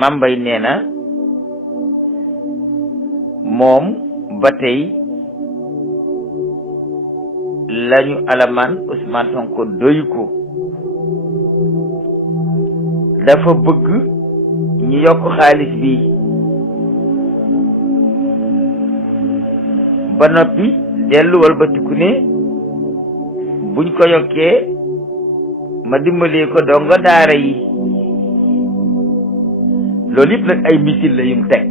Mambay nee na moom ba tey lañu alamaan Ousmane Sonko doyu ko dafa bëgg ñu yokk xaalis bi ba noppi dellu walbatiku ne buñ ko yokkee ma dimbalee ko donga daara yi loolu yëpp nag ay missile la yum teg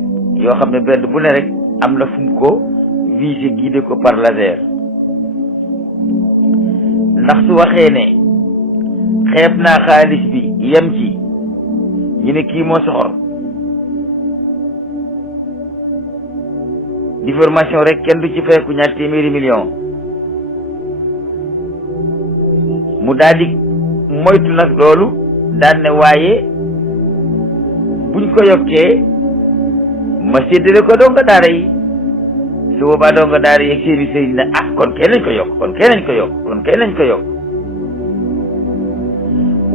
yoo xam ne benn bu ne rek am na fu mu ko visé guidé ko par laser ndax su waxee ne xeeb naa xaalis bi yem ci ñu ne kii moo soxor diffamation rek kenn du ci fekku ñaar téeméeri million mu daal di moytu nag loolu daan ne waaye buñ ko yokkee ma séddale ko donga daara yi su boobaa donga daara yi ak seeni sëriñ ne ah kon kay nañ ko yokk kon kay nañ ko yokk kon kay nañ ko yokk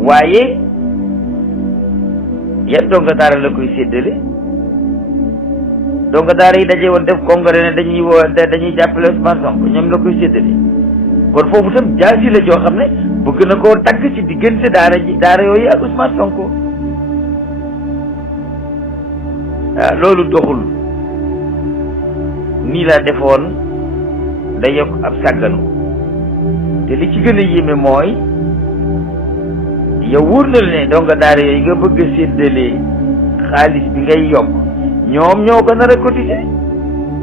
waaye yan donga daara la koy séddale donga daara yi daje woon def congrès ne dañuy jàppale Ousmane Sonko ñoom la koy séddale kon foofu tam jaasi la joo xam ne bëgg na koo tagg ci diggante daara yooyu ak Ousmane Sonko loolu doxul nii laa defoon da yokk ab sàgganu te li ci gën a yéeme mooy yow wóor na ne donga daara yooyu nga bëgg a séddale xaalis bi ngay yokk ñoom ñoo ko nar a cotiser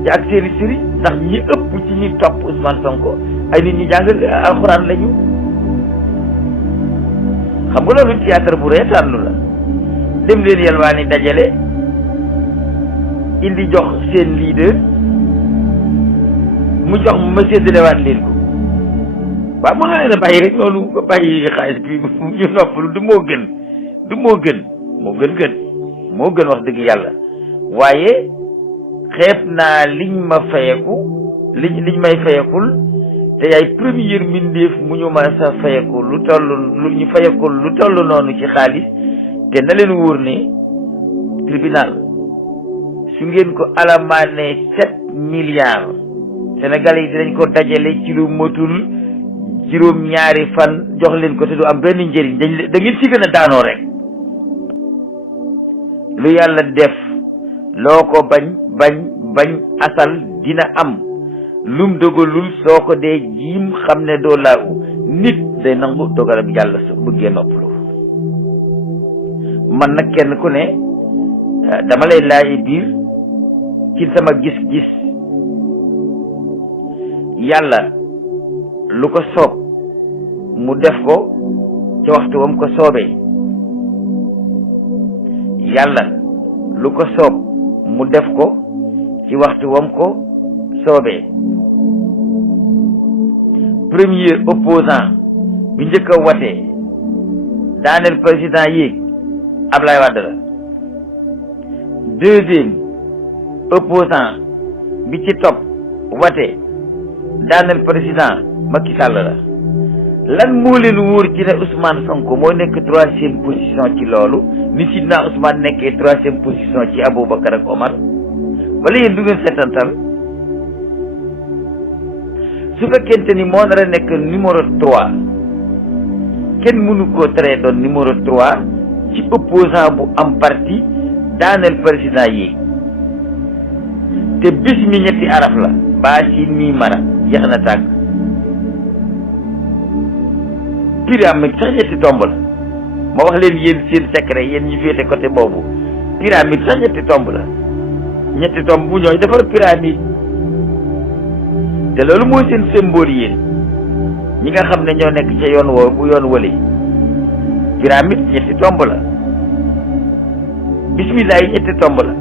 ci ak seeni sëriñ ndax ñi ëpp ci ñi topp Ousmane Sonko ay nit ñi jàng alxuraan lañu xam nga loolu théâtre bu reetaanlu la dem leen yalwaani dajale indi jox seen leader mu jox ma séddalewaat leen ko waaw moo xam ne bàyyi rek loolu ba bàyyi xaalis bi ñu noppalu moo gën wax dëgg yàlla waaye xeeb naa liñ ma fayeku liñ may fayekul te yaay première mbindeef mu ñu ma sa fayekul lu ñu fayekul lu toll noonu ci xaalis te na leen wóor ne tribunal su ngeen ko alamaane 7 milliards Sénégalais yi dinañ ko dajale ci lu motul juróom-ñaari fan jox leen ko te du am benn njëriñ da ngeen ci gën a daanoo rek lu yàlla def loo ko bañ asal dina am lum dogalul soo ko dee jiim xam ne doo laawu nit day nangu dogalab yàlla su bëggee noppalu man nag kenn ku ne dama lay laayi biir ci sama gis-gis yàlla lu ko soob mu def ko ci waxtu wam ko soobee yàlla lu ko soob mu def ko ci waxtu wam ko soobee premier opposant bi njëkk a watee daaneel président yéeg Ablaye Wade la deuxième opposant bi ci topp watee daaneel président Macky Sall la lan moo leen wóor ci ne Ousmane Sonko moo nekk 3e position ci loolu ni Sidna Ousmane nekkee 3e position ci Aboubacar ak Omar wala yéen du ngeen seetantal su fekkente ni moo nar a nekk numéro 3 kenn mënu koo teree doon numéro 3 ci opposant bu am parti daaneel président yi te bis mi ñetti araf la baa siin mi mara jeex na tàgg pyramide sax ñetti tomb la ma wax leen yéen seen secret yéen ñu féete côté boobu pyramide sax ñetti tomb la ñetti tomb bu ñooy defar pyramide te loolu mooy seen symbole yéen ñi nga xam ne ñoo nekk ca yoon woo bu yoon wële pyramide ñetti tomb la bismillah yi ñetti tomb la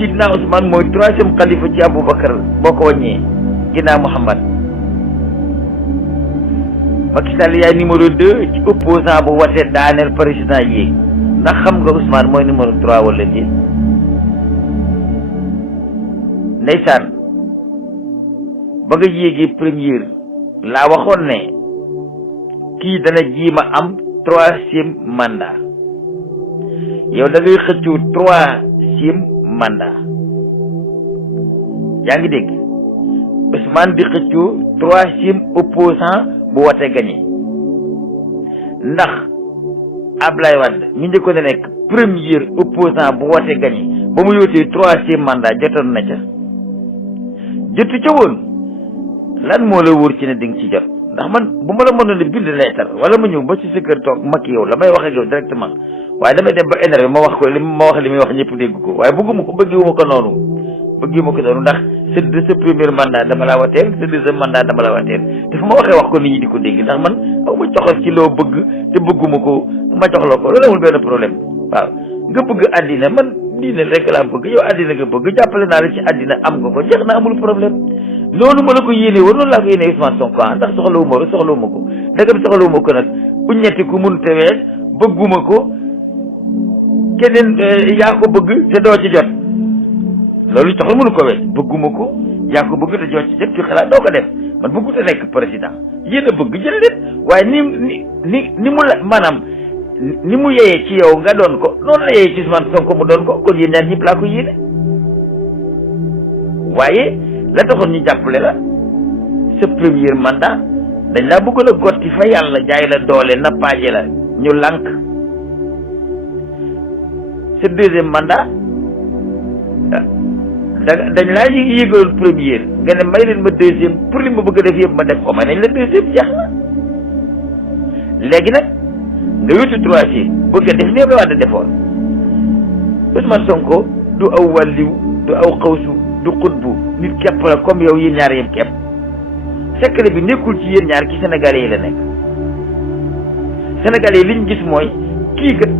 Sidna Ousmane mooy 3e xalifa ci Aboubacar boo ko wàññee ginnaaw Muhammad Macky Sall yaay numéro 2 ci opposant bu watee daaneel président yéeg ndax xam nga Ousmane mooy numéro 3 wala déet ndeysaan ba nga yéegee première laa waxoon ne kii dana jiima am troisième mandat yow da ngay xëccu troisième mandat yaa ngi dégg Ousmane di xëccu troisième opposant bu wote gagné ndax Ablaye Wade mi njëkkoon a nekk premier opposant bu wote gagné ba mu yootee troisième mandat jotoon na ca jotu ca woon lan moo la wóor ci ne di nga ci jot ndax man bu ma la mënoon a bind leetar wala ma ñëw ba ci sa kër toog mag yow la may wax ak yow directement waaye damay dem ba énervé ma wax ko li muy wax ñëpp dégg ko waaye bëgguma ko bëgguma ko noonu ndax sa premier mandat dama la wateel sa deuxième mandat dama la wateel te fu ma waxee wax ko nit ñi di ko dégg ndax man aw ma joxal ci loo bëgg te bëgguma ko ma jox la ko loolu amul benn problème waaw nga bëgg àddina man diine rek laa bëgg yow àddina nga bëgg jàppale naa la ci àddina am nga ko jeex na amul problème noonu ma la ko yéene woon noonu laa ko yéene Ousmane Sonko ndax soxlawuma ko ndegam soxlawuma ko nag uññetti ku mun te wees bëgguma ko keneen yaa ko bëgg te doo ci jot loolu soxla mënu ko wees bëgguma ko yaa ko bëgg te doo ci jot ci xalaat doo ko def man bëggu te nekk président yéen a bëgg jël leen waaye ni mu la maanaam ni mu yeyee ci yow nga doon ko noonu la yeyee ci Ousmane Sonko mu doon ko kon yéen ñaar ñëpp laa ko yéene waaye la taxoon ñu jàppale la sa premier mandat dañ laa bëggoon a gotti fa yàlla jaay la doole nappaaje la ñu lànk sa deuxième mandat dañ laa yëgaloon première nga ne may leen ma deuxième pour li ma bëgg a def yëpp ma def ko may nañ la deuxième jeex na léegi nag nga yutu troisième bëgg a def ni Abdoulaye Wade defoon Ousmane Sonko du aw wàlliw du aw xawsu du xutbu nit képp la comme yow yéen ñaar yëpp képp secret bi nekkul ci yéen ñaar ci Sénégalais yi la nekk Sénégalais yi liñ gis mooy kii kat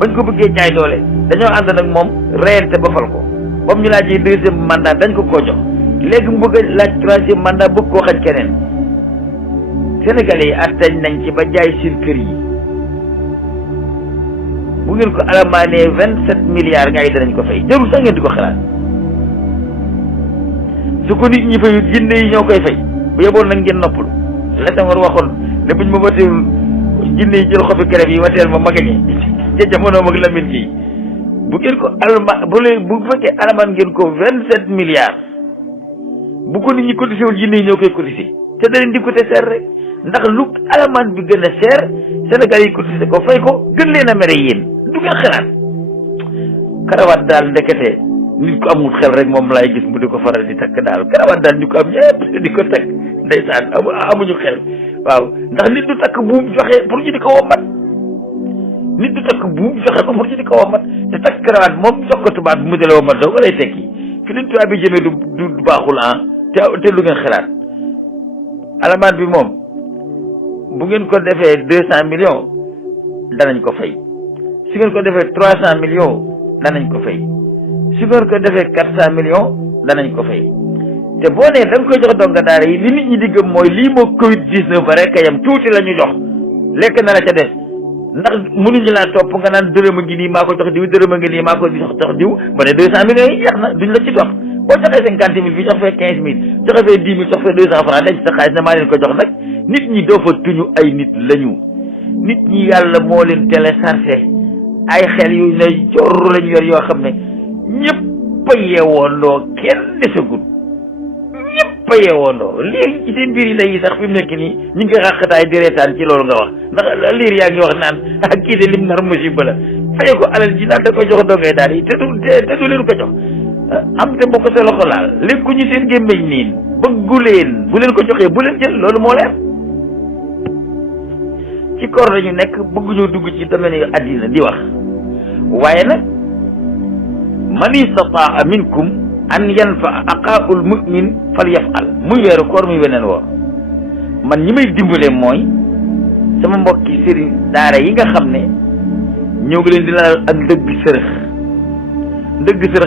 bañ ko bëggee jaay doole dañoo ànd nag moom reyante ba fal ko ba mu ñu laajee deuxième mandat dañ ko jox léegi mu bëgg a laaj troisième mandat bëgg koo xañ keneen Sénégalais yi attañ nañ ci ba jaay seen kër yi bu ngeen ko alamaanee 27 milliards gars yi danañ ko fay jarul sax ngeen di ko xalaat su ko nit ñi fayut jinne yi ñoo koy fay bu yeboon nag ngeen noppalu la Senghor waxoon ne buñ ma wateewul jinne yi jël xobi garab yi wateel ma magañe ca jamonoom ak Lamine kii bu ngeen ko bu fekkee alamaan ngeen ko 27 milliards bu ko nit ñi cotisé wul jinne yi ñoo koy cotisé te da leen di cotisé seer rek ndax lu alamaan bi gën a seer Sénégal yi cotisé ko fay ko gën leen a mere yéen du ngeen xalaat karawaat daal ndekete nit ko amul xel rek moom laay gis mu di ko faral di takk daal karawaat daal ñu ko am ñëpp di ko takk ndeysaan amuñu xel waaw ndax nit du takk buum joxe pour ñu di ko wommat nit du takk buum joxe ko pour ñu di ko wommat te takk karawaat moom jox ko tubaab bi mu di la wommat doo ko lay tekki fi leen tubaab bi jëmee du baaxul te lu ngeen xalaat alamaan bi moom bu ngeen ko defee 200 millions danañ ko fay su ngeen ko defee 300 millions danañ ko fay su ngeen ko defee 400 millions danañ ko fay te boo nee da nga koy jox donga daara yi li nit ñi di gëm mooy lii moo Covid 19 ba rek a yem tuuti la ñu jox lekk na la ca des ndax mënuñu laa topp nga naan dërëm a ngi nii maa ko jox diw dërëm a ngi nii maa ko jox diw ba ne 200 millions yi jeex na duñ la ci topp boo joxee 50 000 fii jox fee 15 000 joxe fee 10 000 jox fee 200 francs denc sa xaalis ne maa leen ko jox nag nit ñi doo fa tuñu ay nit lañu nit ñi yàlla moo leen téléchargé ay xel yu ne jor lañu yor yoo xam ne ñëpp a yeewoondoo kenn desagul ñëpp a yeewoondoo léegi ci seen biir yi lay sax fi mu nekk nii ñu ngi xàqataay di reetaan ci loolu nga wax ndax liir yaa ngi wax naan ak kii de lim nar musiba la faye ko alal ji naan da ko jox dongay daal yi te du leen ko jox am te boo ko sa loxo laal léegi ñu seen gémmeñ niin bëggu leen bu leen ko joxee bu leen jël loolu moo leer ci koor lañu nekk bëgguñoo dugg ci domaine yu àddina di wax waaye nag man istataa minkum an yanfa aqaul mu'min fal yafal muy weeru koor muy weneen woor man ñi may dimbale mooy sama mbokki sëriñ daara yi nga xam ne ñoo ngi leen di lalal ak ndëgg sërëx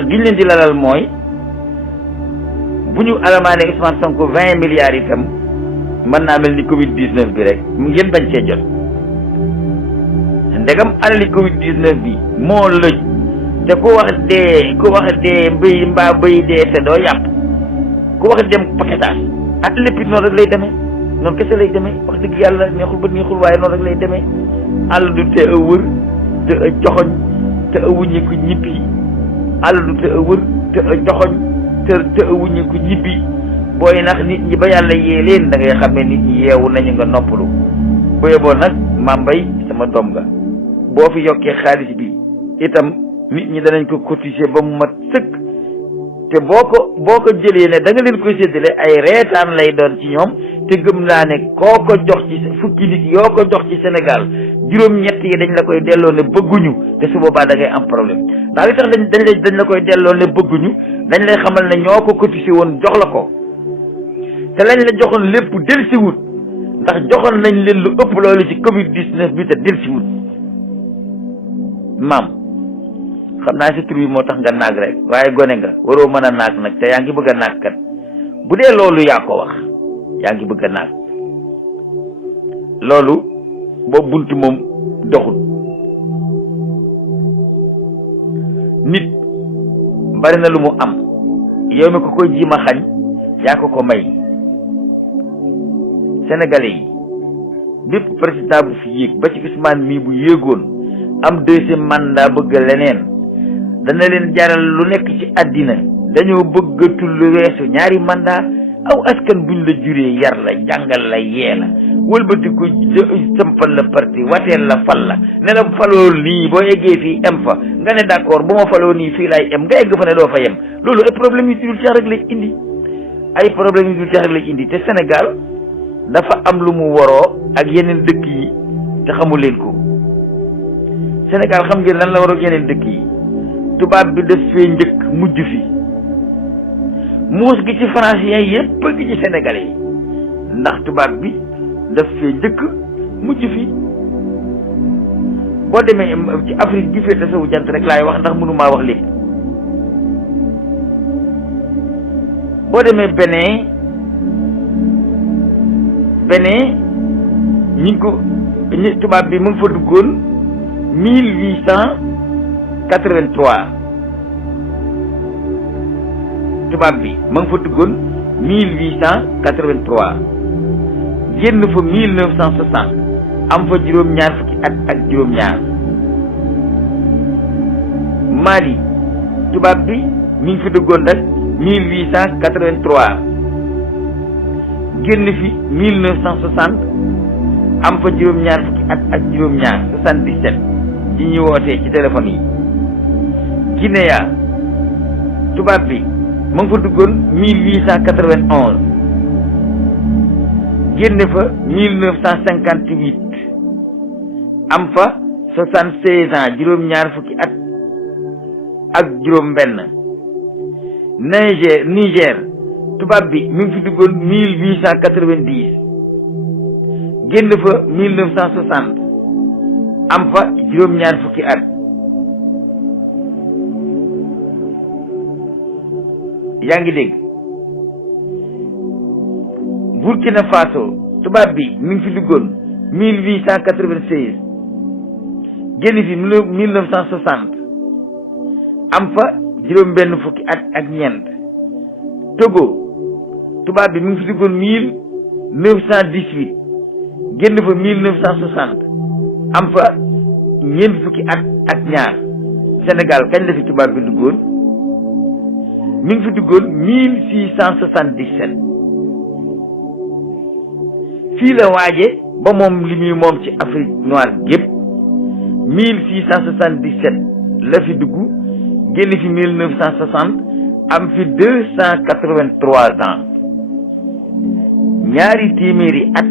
gi ñu leen di lalal mooy bu ñu alamaane Ousmane Sonko 20 milliards itam mën naa mel ni Covid 19 bi rek ngeen bañ cee jot ndegam alali Covid 19 bi moo lëj te ku wax dee mbéy mbaa bëy dee te doo yàpp ku wax dem paquetage ak lépp noonu rek lay demee noonu kese lay demee wax dëgg yàlla neexul ba neexul waaye noonu rek lay demee àll du te a wër te a joxoñ te a wuññiku ñibbi àll du te a wër te a joxoñ te a wuññiku ñibbi booy nax nit ñi ba yàlla yee leen da ngay xam ne nit ñi yeewu nañu nga noppalu bu yeboo nag Mame Mbaye sama doom nga boo fi yokkee xaalis bi itam nit ñi danañ ko cotiser ba mu mat sëkk te boo ko jëlee ne da nga leen koy séddale ay reetaan lay doon ci ñoom te gëm naa ne koo ko jox ci fukki nit yoo ko jox ci Sénégal juróom-ñett yi dañ la koy delloo ne bëgguñu te su boobaa da ngay am problème ndax li tax dañ la koy delloo ne bëgguñu dañ lay xamal ne ñoo ko cotiser woon jox la ko te lañ la joxoon lépp delsiwut ndax joxoon nañ leen lu ëpp loolu ci Covid 19 bi te delsiwut maam xam naa si tur bi moo tax nga naag rek waaye gone nga waroo mën a naag nag te yaa ngi bëgg a naag kat bu dee loolu yaa ko wax yaa ngi bëgg a naag loolu boobu bunt moom doxul nit bari na lu mu am yow mi ko koy jiima xañ yaa ko may sénégalais yi bépp président bu fi yéeg ba ci Ousmane mii bu yéegoon am deuxième mandat bëgg leneen dana leen jaral lu nekk ci àddina dañoo bëggatul lu weesu ñaari mandat aw askan buñ la juree yar la jàngal la yee la wëlbati ko sampal la parti wateel la fal la ne la falool nii boo eggee fii em fa nga ne d'accord bu ma faloo nii fii laay em nga egg fa ne doo fa yem loolu ay problème yu dul jeex rek lay indi ay problème yu dul jeex rek lay indi te Sénégal dafa am lu mu waroo ak yeneen dëkk yi te xamu leen ko Sénégal xam ngeen lan la waroo ak yeneen dëkk yi tubaab bi def fee njëkk mujj fi muus gi ci français yépp gi ci sénégalais yi ndax tubaab bi daf fee njëkk mujj fi boo demee ci Afrique gi féete sowu jant rek laay wax ndax mënumaa wax lépp boo demee Bénin ñi ngi ko tubaab bi mu ngi fa duggoon 1883 tubaab bi ma ngi fa duggoon 1883 génn fa 1960 am fa juróom-ñaar fukki at ak juróom-ñaar Mali tubaab bi mi ngi fa duggoon rek 1883 génn fi 1960 am fa juróom-ñaar fukki at ak juróom-ñaar 77 ci ñuy wootee ci téléphone yi Guinée tubaab bi ma ngi fa duggoon 1891 génn fa 1958 am fa 76 ans juróom-ñaar fukki at ak juróom-benn Niger tubaab bi mi ngi fi duggoon 1890 génn fa 1960 am fa juróom-ñaar fukki at yaa ngi dégg Burkina Faso tubaab bi mi ngi fi duggoon 1896 génn fi 1960 am fa juróom-benn fukki at ak ñeent Togo tubaab bi mi ngi fi duggoon 1918 génn fa 1960 am fa ñeent fukki at ak ñaar Sénégal kañ la fi tubaab bi duggoon mi ngi fi duggoon 1677 fii la waaje ba moom li muy moom ci Afrique noire gépp 1677 la fi dugg génn fi 1960 am fi 283 ans ñaari téeméeri at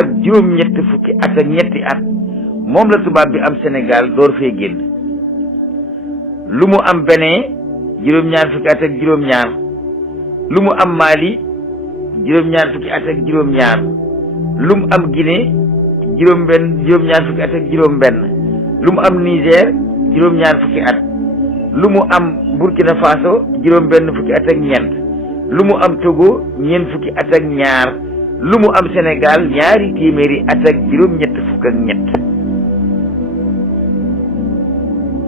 ak juróom-ñetti fukki at ak ñetti at moom la tubaab bi am Sénégal door fee génn lu mu am Bénin juróom-ñaar fukki at ak juróom-ñaar lu mu am Mali juróom-ñaar fukki at ak juróom-ñaar lu mu am Guinée juróom-ñaar fukki at ak juróom-benn lu mu am Niger juróom-ñaar fukki at lu mu am Burkina Faso juróom-benn fukki at ak ñeent lu mu am Togo ñeent fukki at ak ñaar lu mu am Sénégal ñaari téeméeri at ak juróom-ñett fukk ak ñett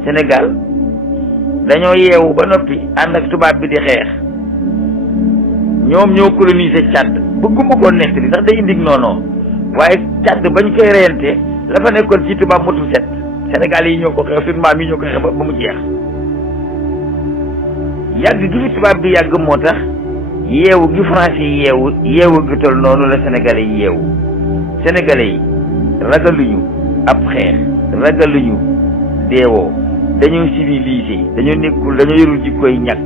Sénégal dañoo yeewu ba noppi ànd ak tubaab bi di xeex ñoom ñoo colonisé Tchad bëgguma ko nettali ndax day indi noonu waaye Tchad bañ koy reyante la fa nekkoon ci tubaab motul set Sénégal yi ñoo ko xeex suñu maam yi ñoo ko xeex ba mu jeex yàgg gi fi tubaab bi yàgg moo tax yeewu gi français yi yeewu gi tol noonu la sénégalais yi yeewu sénégalais yi ragaluñu ab xeex ragaluñu deewoo dañoo civilisé dañoo yorul jikkoy ñàkk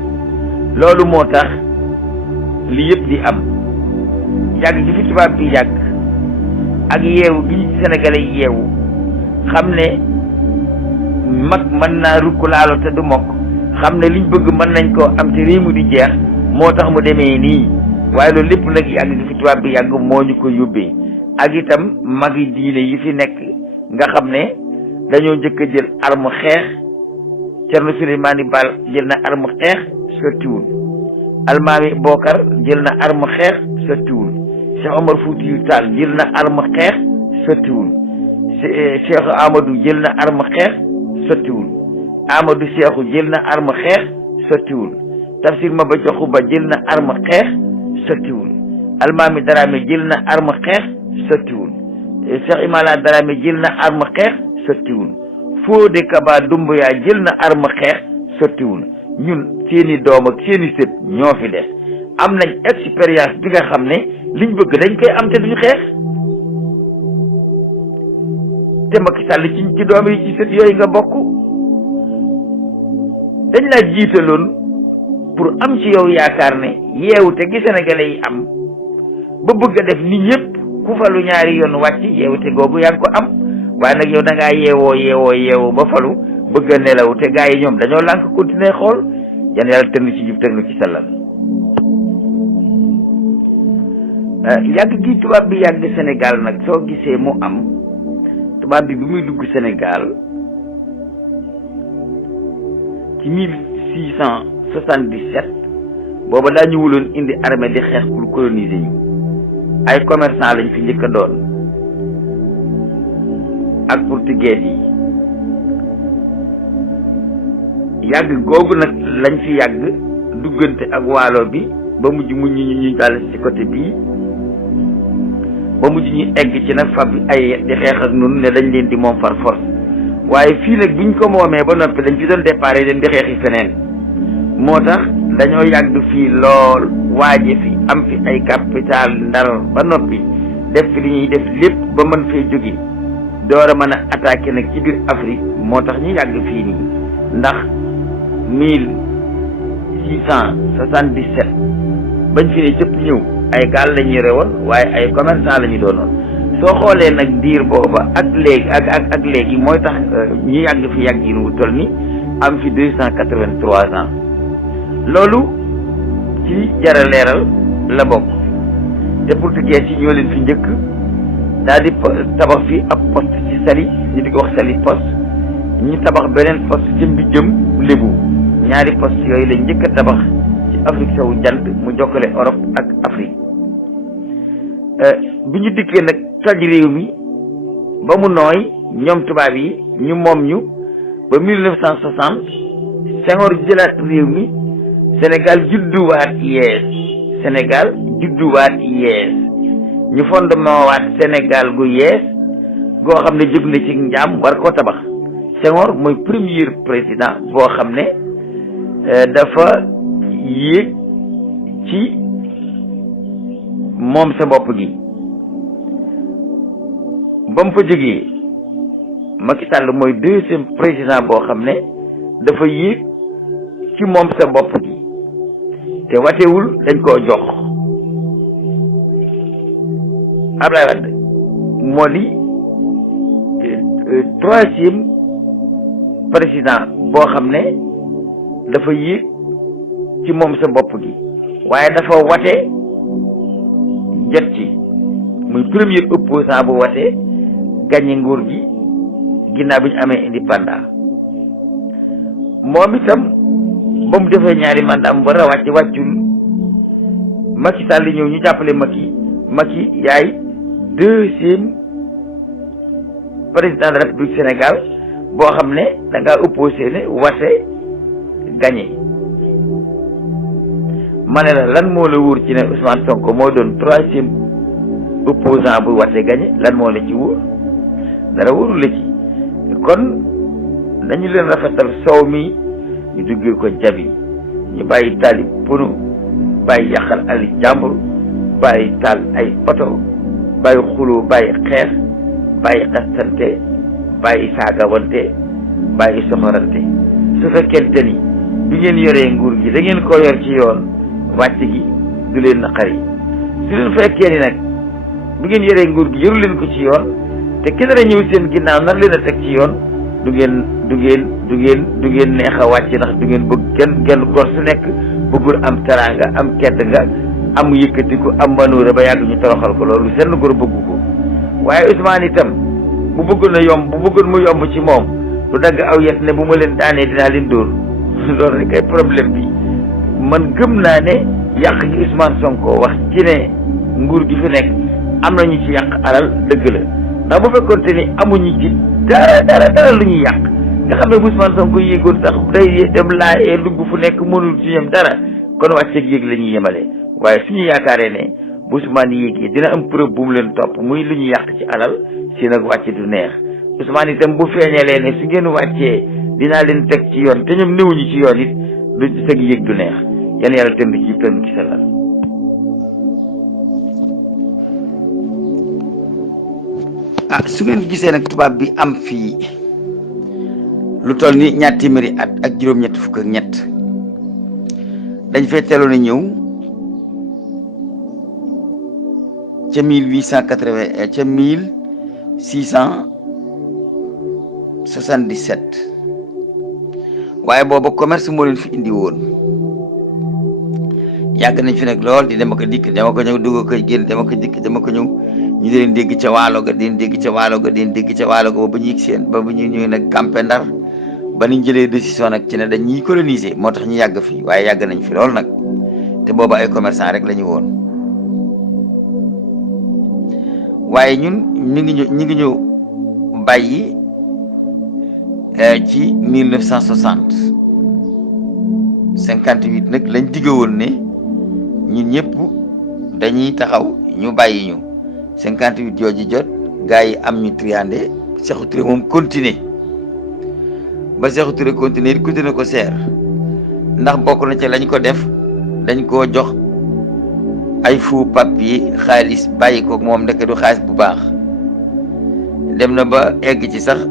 loolu moo tax li yëpp di am yàgg gi fi tubaab bi yàgg ak yeewu gi sénégalais yi yeewu xam ne mag mën naa rukk laalo te du mokk xam ne liñ bëgg mën nañ koo am te réew mi di jeex moo tax mu demee nii waaye loolu lépp nag yàgg gi fi tubaab bi yàgg moo ñu ko yóbbee ak itam magi diine yi fi nekk nga xam ne dañoo njëkk a jël arme xeex Cerno Souleymane Baal jël na arme xeex sottiwul Almaami Bokar jël na arme xeex sottiwul Cheikh Omar Foutiyou Tall jël na arme xeex sottiwul Cheikh Amadou jël na arme xeex sottiwul Amadou Cheikhou jël na arme xeex sottiwul Tafsir Maba Jaxu Ba jël na arme xeex sottiwul Almaami Dramé jël na arme xeex sottiwul Cheikh Imala Dramé jël na arme xeex sottiwul Fodé Kaba Doumbouya jël na arme xeex sottiwul ñun seeni doom ak seeni sët ñoo fi des am nañ expérience bi nga xam ne liñ bëgg dañ koy am te duñu xeex te Macky Sall ci doom yi ci sët yooyu nga bokk dañ laa jiitaloon pour am ci yow yaakaar ne yeewu te gi sénégalais yi am ba bëgg a def ni ñëpp ku falu ñaari yoon wàcc yeewu te googu yaa ngi ko am waaye nag yow da ngaa yeewoo ba falu bëgg a nelaw te gaa yi ñoom dañoo lànk continuer xool yan yàlla tënn ci jub tënn ci sellal yàgg gi tubaab bi yàgg Sénégal nag soo gisee mu am tubaab bi muy dugg Sénégal ci 1677 booba daa ñu wuloon indi armée di xeex pour coloniser ñu ay commerçant lañ fi njëkk a doon ak portugais yi yàgg googu nag lañ fi yàgg duggante ak waalo bi ba mujj mu ñu dal ci côté bii ba mujj ñu egg ci nag fab ay di xeex ak nun ne dañ leen di moom far force waaye fii nag biñ ko moomee ba noppi dañ fi doon départ leen di xeexi feneen moo tax dañoo yàgg fii lool waaje fi am fi ay capital Ndar ba noppi def fi li ñuy def lépp ba mën fee jóge door a mën a attaqué nag ci biir Afrique moo tax ñu yàgg fii nii ndax 1677 bañ fi ne cëpp ñëw ay gaal la ñu yore woon waaye ay commerçant la ñu doonoon soo xoolee nag diir booba ak léegi ak léegi mooy tax ñu yàgg fi yàgg yi nu toll ni am fi 283 ans loolu ci jara leeral la bokk te portugais yi ñoo leen fi njëkk daal di tabax fi ab poste ci Saly ñu di ko wax Saly poste ñu tabax beneen poste ci Mbijëm Lébu ñaari poste yooyu lañ njëkk a tabax ci Afrique sowu jant mu jokkale Europe ak Afrique bi ñu dikkee nag toj réew mi ba mu nooy ñoom tubaab yi ñu moom ñu ba 1960 Senghor jëlaat réew mi Sénégal judduwaat yees ñu fondement waat Sénégal gu yees goo xam ne jóg na ci njaam war koo tabax Senghor mooy premier président boo xam ne dafa yéeg ci moom sa bopp gi ba mu fa jógee Macky Sall mooy deuxième président boo xam ne dafa yéeg ci moom sa bopp gi te watewul dañ koo jox Abdoulaye Wade moo di troisième président boo xam ne dafa yéeg ci moom sa bopp gi waaye dafa wate jot ci muy premier opposant bu wate gagné nguur gi ginnaaw bi ñu amee indépendant moom itam ba mu defee ñaari mandat mu war a wàccul Macky Sall ñëw ñu jàppale Macky yaay deuxième président de la République Sénégal boo xam ne da ngaa opposé ne wate gagné ma ne la lan moo la wóor ci ne Ousmane Sonko moo doon 3e opposant bu wate gagné lan moo la ci wóor dara wóoru la ci kon nañu leen rafetal soow mi ñu duggee ko jabi ñu bàyyi taali pono bàyyi yàqal ali jàmbur bàyyi taal ay oto bàyyi xuloo bàyyi xeex bàyyi xastante bàyyi saagawante bàyyi soxorante su fekkente ni bi ngeen yoree nguur gi da ngeen ko yor ci yoon wàcc gi du leen naqari su leen fekkee ni nag bi ngeen yoree nguur gi yoru leen ko ci yoon te ki dara ñëw seen ginnaaw nar leen a teg ci yoon du ngeen neex a wàcc ndax du ngeen bëgg kenn gor su nekk bëggul am teraanga am kedd nga am yëkkatiku am manoore ba yàgg ñu toroxal ko loolu seen gor bëggu ko waaye Ousmane itam bu bëggoon mu yomb ci moom du dagg aw yet ne bu ma leen daanee dinaa leen dóor loolu rek ay problème bi man gëm naa ne yàq gi Ousmane Sonko wax ci ne nguur gi fi nekk am nañu ci yàq alal dëgg la ndax bu fekkoonte ni amuñu ci dara lu ñuy yàq nga xam ne bu Ousmane Sonko yéegoon sax day dem laajee dugg fu nekk mënul ci ñoom dara kon wàcceeg yéeg la ñuy yemale waaye suñu yaakaaree ne bu Ousmane yéegee dina am preuve bu mu leen topp muy lu ñu yàq ci alal si nag wàcc du neex Ousmane itam bu feeñalee ne su ngeen wàccee dinaa leen teg ci yoon te ñoom néewuñu ci yoon it du teg yéeg du neex yal yàlla tënd ci tënd ci sellal. Su ngeen gisee nag tubaab bi am fii lu toll ni ñaar téeméeri at ak juróom-ñett fukk ak ñett dañ fay teeloon a ñëw ca 1880 ca 1677 waaye booba commerce moo leen fi indi woon yàgg nañ fi nag lool di dama ko dikk dama ko ñëw dugg ko génn dama ko dikk dama ko ñëw ñu di leen dégg ca waalo ga di leen dégg ca waalo ga di leen dégg ca waalo ga ba ñu yëg seen ba bu ñu ñëwee nag campé Ndar ba ñu jëlee décision nag ci ne dañ ñuy coloniser moo tax ñu yàgg fi waaye yàgg nañ fi lool nag te booba ay commerçant rek la ñu woon waaye ñun ñu ngi ñu bàyyi ci 1960 58 nag lañ digge woon ne ñun ñëpp dañuy taxaw ñu bàyyi ñu 58 jooju jot gars yi am ñu triandé Sékou Touré moom continuer ba Sékou Touré continuer ko seer ndax bokk na ci lañ ko def dañ koo jox ay faux papier xaalis bàyyi ko moom ndeke du xaalis bu baax dem na ba egg ci sax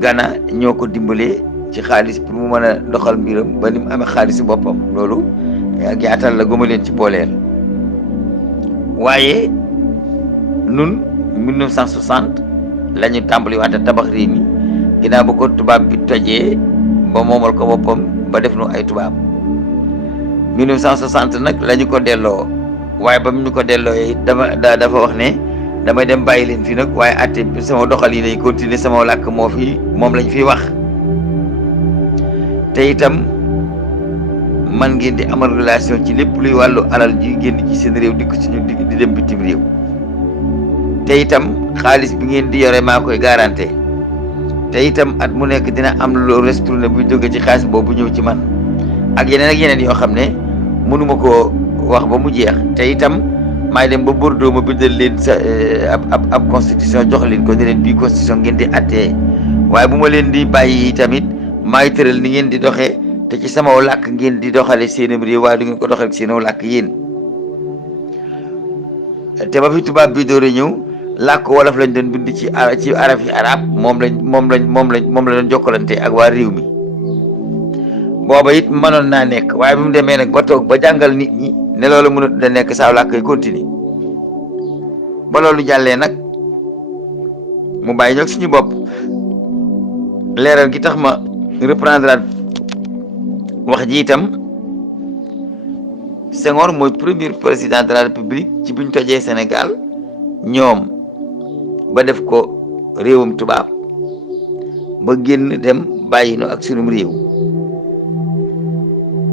Gana ñoo ko dimbalee ci xaalis pour mu mën a doxal mbiram ba ni mu amee xaalis boppam loolu ak yaatal la gëma leen ci booleel waaye nun 1960 la ñu tàmbali waata tabax réew mi ginnaaw ba ko tubaab bi tojee ba moomal ko boppam ba def nu ay tubaab 1960 nag la ñu ko delloo waaye ba mu ñu ko delloo dafa wax ne damay dem bàyyi leen fi nag waaye atte bi sama doxal yi lay continuer sama làkk moom lañ fiy wax te itam man ngeen di amal relation ci lépp luy wàllu alal ji génn ci seen réew di ko ci ñu di dem bitim réew te itam xaalis bi ngeen di yore maa koy garanté te itam at mu nekk dina am loo retourné bu jóge ci xaalis boobu ñëw ci man ak yeneen yoo xam ne mënuma koo wax ba mu jeex te itam maay dem ba Bordeaux ma bindal leen sa ab constitution jox leen ko ne leen bii constitution ngeen di attee waaye bu ma leen di bàyyi tamit maay tëral ni ngeen di doxee te ci sama làkk ngeen di doxale seenam réew waaye du ngeen ko doxal seenam làkk yéen te ba fi tubaab bi door a ñëw làkk wolof lañ doon bind ci arab yi arab moom la doon jokkalante ak waa réew mi booba it mënoon naa nekk waaye bi mu demee nag ba toog ba jàngal nit ñi ne loolu mënut da nekk saa làkk yi continue ba loolu jàllee nag mu bàyyi ñoog suñu bopp leeral gi tax ma reprendre wax ji itam Senghor mooy premier président de la république ci buñ tojee Sénégal ñoom ba def ko réewum tubaab ba génn dem bàyyi nu ak sunum réew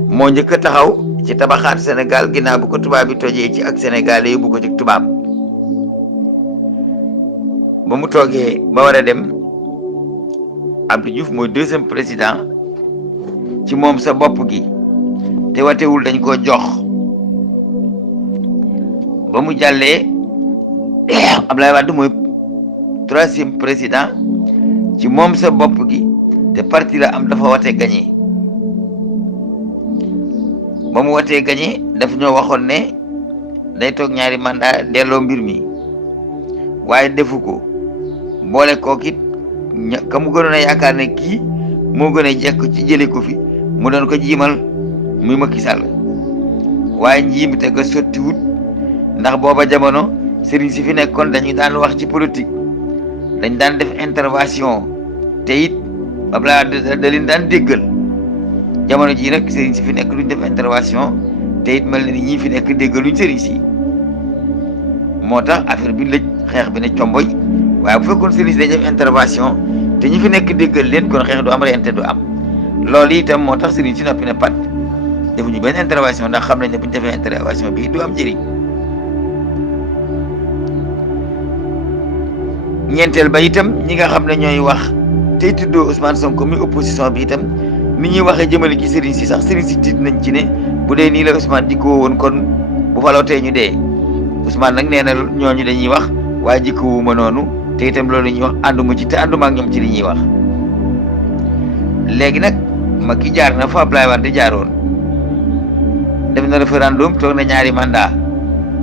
moo njëkk a taxaw ci tabaxaat Sénégal ginnaaw bu ko tubaab bi tojee ci ak Sénégal yóbbu ko ci tubaab ba mu toogee ba war a dem Abdou Diouf mooy deuxième président ci moom sa bopp gi te watewul dañ ko jox ba mu jàllee Abdoulaye Wade mooy 3e président ci moom sa bopp gi te parti la am dafa wate gagné ba mu watee gagné daf ñoo waxoon ne day toog ñaari mandat delloo mbir mi waaye defu ko boole kookit ka mu gënoon a yaakaar ne kii moo gën a jekk ci jële ko fi mu doon ko jiimal muy Macky Sall waaye njiim te ga sotti wut ndax booba jamono sëriñ si fi nekkoon dañu daan wax ci politique dañ daan def intervention te it Abdoulaye Wade da leen daan déggal jamono jii nag sëriñ si fi nekk duñ def intervention te it mel na ni ñii fi nekk déggaluñ sëriñ si moo tax affaire bi lëj xeex bi ne comboy waaye bu fekkoon sëriñ si dañ def intervention te ñi fi nekk déggal leen kon xeex du am reyante du am loolu itam moo tax sëriñ si noppi ne pat defuñu benn intervention ndax xam nañ ne bu ñu defee intervention bi du am njëriñ. ñeenteel ba itam ñi nga xam ne ñooy wax tey tuddoo Ousmane Sonko mi opposition bi itam ni ñuy waxee jëmale ci sëriñ si sax sëriñ si tiit nañ ci ne bu dee nii la Ousmane jikkoo woon kon bu falootee ñu dee Ousmane nag nee na ñooñu dañuy wax waaye jikkoowuma noonu te itam loolu ñuy wax ànduma ci te ànduma ak ñoom ci li ñuy wax. léegi nag Macky jaar na fa Abdoulaye Wade jaaroon def na référendum toog na ñaari mandat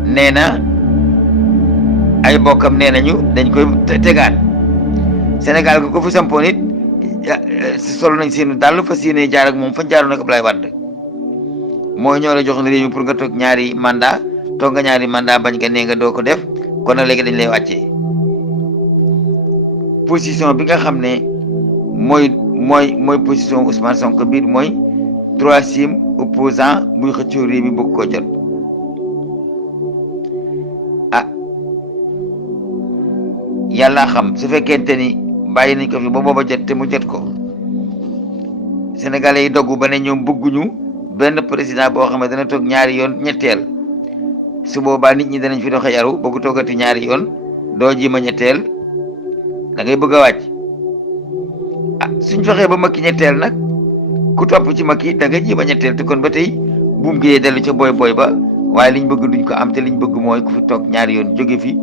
nee na ay bokkam nee nañu dañ koy tegaat Sénégal ko fi sampoon it solo nañ seenu dàll fas yéene jaar ak moom fa jaaroon ak Abdoulaye Wade mooy ñoo la jox na réew mi pour nga toog ñaari mandat toog nga ñaari mandat bañ nga nee nga doo ko def kon nag léegi dañ lay wàccee position bi nga xam ne mooy position Ousmane Sonko biir mooy 3e opposant buy xëccoo réew mi bëgg koo jot yàlla xam su fekkente ni bàyyi nañ ko fi ba booba jot te mu jot ko sénégalais yi doggu ba ne ñoom bëgguñu benn président boo xam ne dana toog ñaari yoon ñetteel su boobaa nit ñi danañ fi doxe yaru bëggu toogati ñaari yoon doo ji ma ñetteel da ngay bëgg a wàcc suñ fexee ba Macky ñetteel nag ku topp ci Macky da nga ji ma ñetteel te kon ba tey buum gi dellu ca boy ba waaye liñ bëgg duñ ko am te liñ bëgg mooy ku fi toog ñaari yoon jóge fi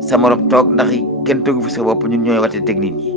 sa morom toog ndax kenn tegu fi sa bopp ñun ñooy wate technique yi